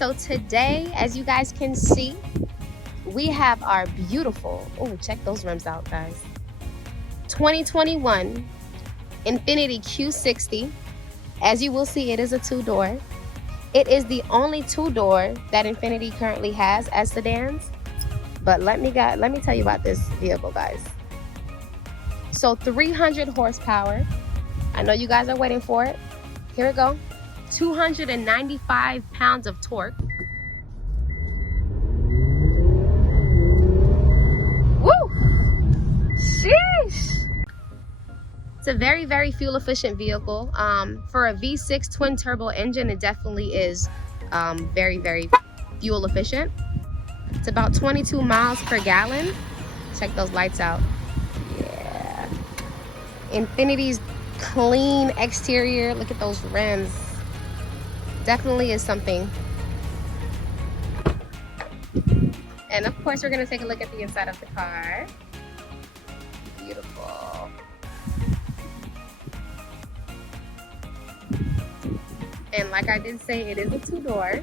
So today, as you guys can see, we have our beautiful, oh, check those rims out, guys. 2021 Infiniti Q60. As you will see, it is a two-door. It is the only two-door that Infiniti currently has as sedans. But let me tell you about this vehicle, guys. So 300 horsepower. I know you guys are waiting for it. Here we go. 295 pounds of torque. Woo! Sheesh! It's a very, very fuel efficient vehicle. For a V6 twin turbo engine, it definitely is very, very fuel efficient. It's about 22 miles per gallon. Check those lights out. Yeah. Infiniti's clean exterior. Look at those rims. Definitely is something. And of course, we're gonna take a look at the inside of the car. Beautiful. And like I did say, it is a two-door.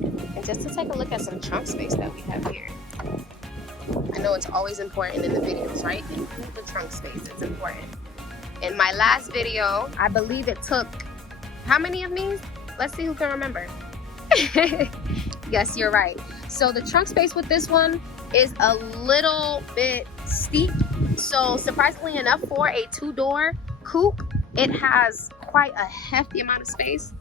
And just to take a look at some trunk space that we have here. I know it's always important in the videos, right? Include the trunk space, it's important. In my last video, I believe it took, how many of me? Let's see who can remember. Yes, you're right. So the trunk space with this one is a little bit steep. So surprisingly enough, for a two-door coupe, it has quite a hefty amount of space.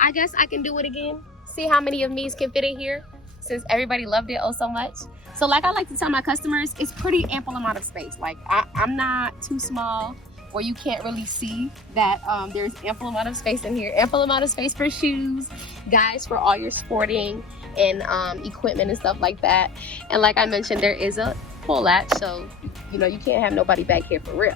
I guess I can do it again. See how many of me's can fit in here, since everybody loved it oh so much. So like I like to tell my customers, it's pretty ample amount of space. Like I'm not too small where you can't really see that there's ample amount of space in here. Ample amount of space for shoes, guys, for all your sporting and equipment and stuff like that. And like I mentioned, there is a pull latch, so you know you can't have nobody back here for real.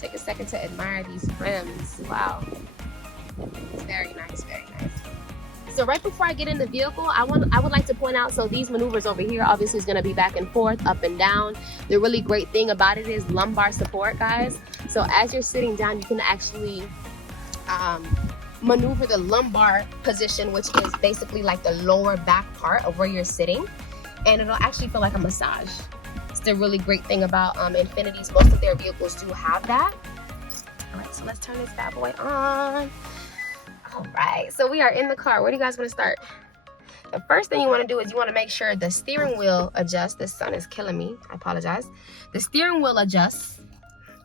Take a second to admire these rims. Wow. Very nice, very nice. So right before I get in the vehicle, I would like to point out, so these maneuvers over here obviously is going to be back and forth, up and down. The really great thing about it is lumbar support, guys. So as you're sitting down, you can actually maneuver the lumbar position, which is basically like the lower back part of where you're sitting. And it'll actually feel like a massage. It's the really great thing about Infiniti's. Most of their vehicles do have that. All right, so let's turn this bad boy on. All right, so we are in the car. Where do you guys want to start? The first thing you want to do is you want to make sure the steering wheel adjusts. This sun is killing me. I apologize. The steering wheel adjusts,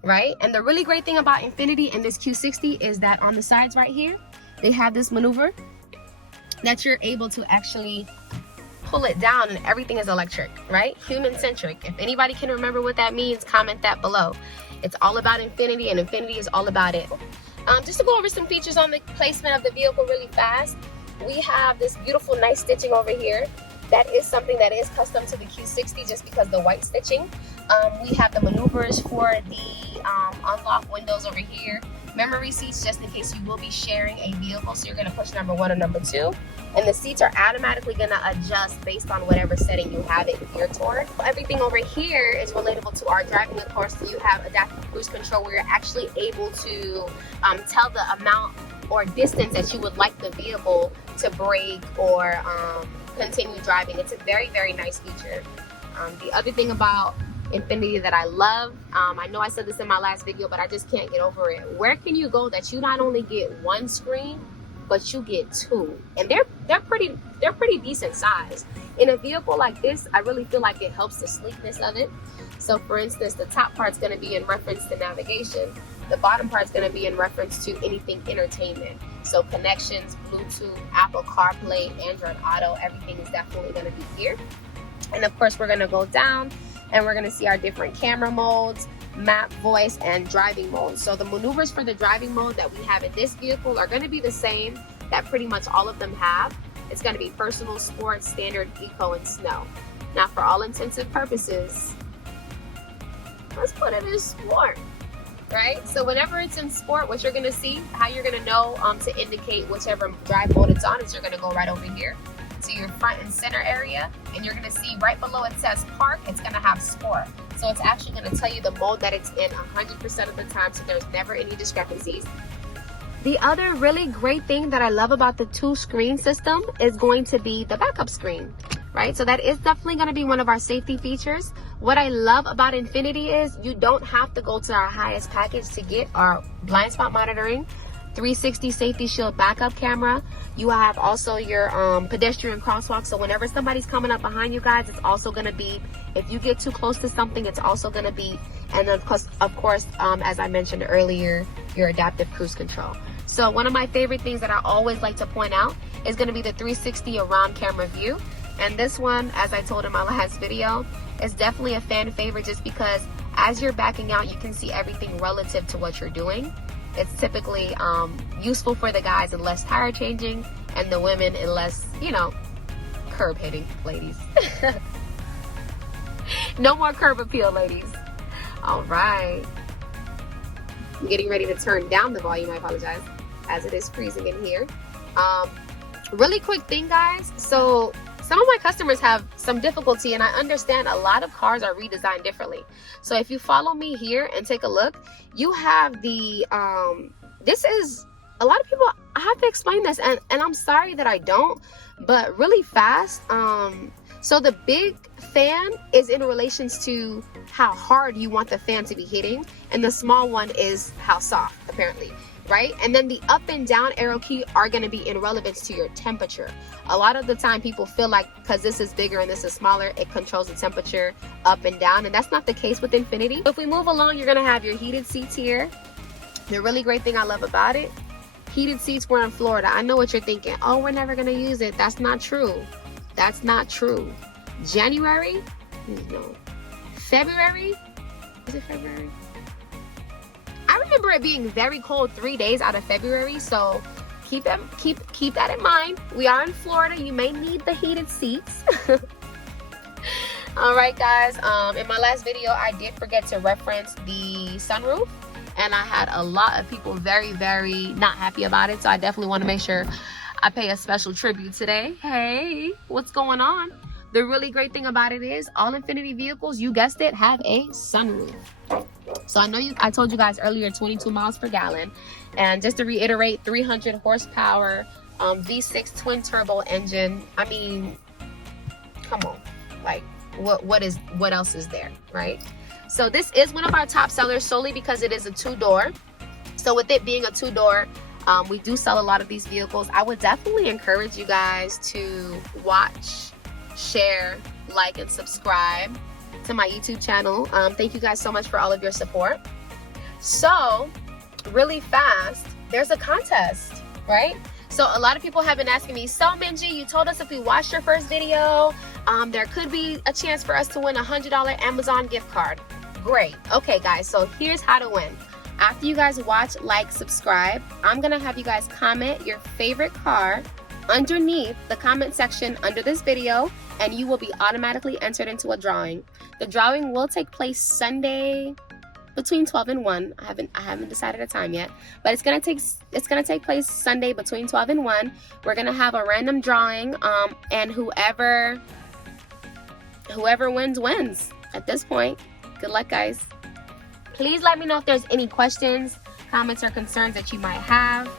right? And the really great thing about Infiniti and this Q60 is that on the sides right here, they have this maneuver that you're able to actually pull it down, and everything is electric, right? Human-centric. If anybody can remember what that means, comment that below. It's all about Infiniti, and Infiniti is all about it. Just to go over some features on the placement of the vehicle really fast, we have this beautiful, nice stitching over here. That is something that is custom to the Q60 just because the white stitching. We have the maneuvers for the unlock windows over here. Memory seats just in case you will be sharing a vehicle. So you're going to push number 1 or number 2. And the seats are automatically going to adjust based on whatever setting you have it geared toward. Everything over here is relatable to our driving, of course. So you have adaptive cruise control where you're actually able to tell the amount or distance that you would like the vehicle to brake or continue driving. It's a very, very nice feature. The other thing about Infiniti that I love, I know I said this in my last video, but I just can't get over it. Where can you go that you not only get one screen, but you get two? And they're pretty decent size. In a vehicle like this, I really feel like it helps the sleekness of it. So for instance, the top part's going to be in reference to navigation. The bottom part's going to be in reference to anything entertainment. So connections, Bluetooth, Apple CarPlay, Android Auto, everything is definitely going to be here. And of course, we're going to go down and we're going to see our different camera modes, map, voice, and driving mode. So the maneuvers for the driving mode that we have in this vehicle are going to be the same that pretty much all of them have. It's going to be personal, sport, standard, eco, and snow. Now for all intensive purposes, let's put it in sport, right? So whenever it's in sport, what you're going to see, how you're going to know to indicate whichever drive mode it's on is you're going to go right over here to to your front and center area, and you're gonna see right below it says park, it's gonna have sport. So it's actually gonna tell you the mode that it's in 100% of the time, so there's never any discrepancies. The other really great thing that I love about the 2-screen system is going to be the backup screen, right? So that is definitely going to be one of our safety features. What I love about Infiniti is you don't have to go to our highest package to get our blind spot monitoring, 360 safety shield backup camera. You have also your pedestrian crosswalk, so whenever somebody's coming up behind you guys, it's also going to beep. If you get too close to something, it's also going to beep. And then of course, as I mentioned earlier, your adaptive cruise control. So one of my favorite things that I always like to point out is going to be the 360 around camera view. And this one, as I told in my last video, is definitely a fan favorite just because as you're backing out, you can see everything relative to what you're doing. It's typically useful for the guys in less tire changing, and the women in less, you know, curb hitting, ladies. No more curb appeal, ladies. All right. I'm getting ready to turn down the volume, I apologize, as it is freezing in here. Really quick thing, guys. So some of my customers have some difficulty, and I understand a lot of cars are redesigned differently. So if you follow me here and take a look, you have the this is a lot of people, I have to explain this, and I'm sorry that I don't, but really fast. So the big fan is in relations to how hard you want the fan to be hitting, and the small one is how soft, apparently, right? And then the up and down arrow key are going to be in relevance to your temperature. A lot of the time people feel like because this is bigger and this is smaller, it controls the temperature up and down, and that's not the case with Infiniti. If we move along, you're going to have your heated seats here. The really great thing I love about it, heated seats. We're in Florida. I know what you're thinking. Oh, we're never going to use it. That's not true. That's not true. January? No. February? Is it February? I remember it being very cold 3 days out of February, so keep that in mind. We are in Florida. You may need the heated seats. All right, guys. In my last video, I did forget to reference the sunroof, and I had a lot of people very, very not happy about it, so I definitely want to make sure I pay a special tribute today. Hey, what's going on? The really great thing about it is all Infiniti vehicles, you guessed it, have a sunroof. So I told you guys earlier 22 miles per gallon. And just to reiterate, 300 horsepower, V6 twin turbo engine. I mean, come on. Like, what else is there, right? So this is one of our top sellers solely because it is a 2-door. So with it being a 2-door, we do sell a lot of these vehicles. I would definitely encourage you guys to watch, share, like, and subscribe to my YouTube channel. Thank you guys so much for all of your support. So really fast, there's a contest, right? So a lot of people have been asking me, so Mengie, you told us if we watched your first video, there could be a chance for us to win a $100 Amazon gift card. Great. Okay, guys, so here's how to win. After you guys watch, like, subscribe, I'm gonna have you guys comment your favorite car underneath the comment section under this video, and you will be automatically entered into a drawing. The drawing will take place Sunday between 12 and 1. I haven't decided a time yet, but it's gonna take place Sunday between 12 and 1. We're gonna have a random drawing, and whoever wins at this point. Good luck, guys. Please let me know if there's any questions, comments, or concerns that you might have.